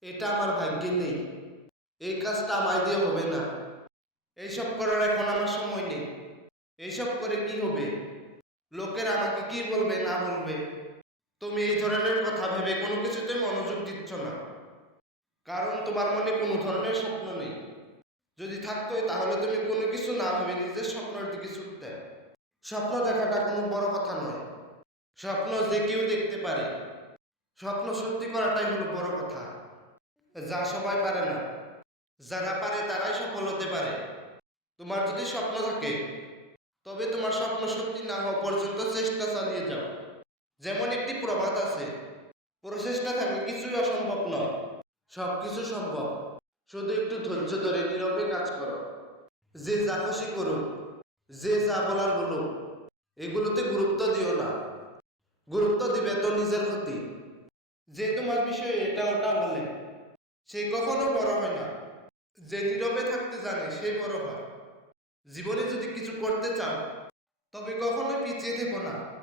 এটা আমার ভাগ্যে নেই। এই কাজটা আমায় দিয়ে হবে না। এইসব করার এখন আমার সময় নেই। এইসব করে কি হবে? লোকেরা আমাকে কি বলবে না বলবে? তুমি এই ধরনের কথা ভেবে কোনো কিছুতে মনোযোগ দিচ্ছ না। কারণ তোমার মনে কোনো ধরনের স্বপ্ন নেই। যদি থাকতোই তাহলে তুমি কোনো কিছু না ভেবে নিজের স্বপ্নের দিকে ছুটতে। স্বপ্ন দেখাটা কোনো বড় কথা নয়। স্বপ্ন যে কেউ দেখতে পারে। স্বপ্ন সত্যি করাটাই হলো বড় কথা। যা সবাই পারে না। যারা পারে তারাই সফল হতে পারে। তোমার যদি স্বপ্ন থাকে তবে তোমার স্বপ্ন সত্যি না হওয়া পর্যন্ত চেষ্টা চালিয়ে যাও। যেমন একটি প্রবাদ আছে, প্রচেষ্টা থাকলে কিছুই অসম্ভব নয়। সব কিছু সম্ভব, শুধু একটু ধৈর্য ধরে নীরবে কাজ করো। যে যা খুশি করুক, যে যা বলার বলুক, এগুলোতে গুরুত্ব দিও না। গুরুত্ব দিবে তো নিজের ক্ষতি। যে তোমার বিষয়ে এটা ওটা বলে সে কখনো বড় হয় না। যে নীরবে থাকতে জানে সে বড় হয়। জীবনে যদি কিছু করতে চাও তবে কখনো পিছিয়ে থেকো না।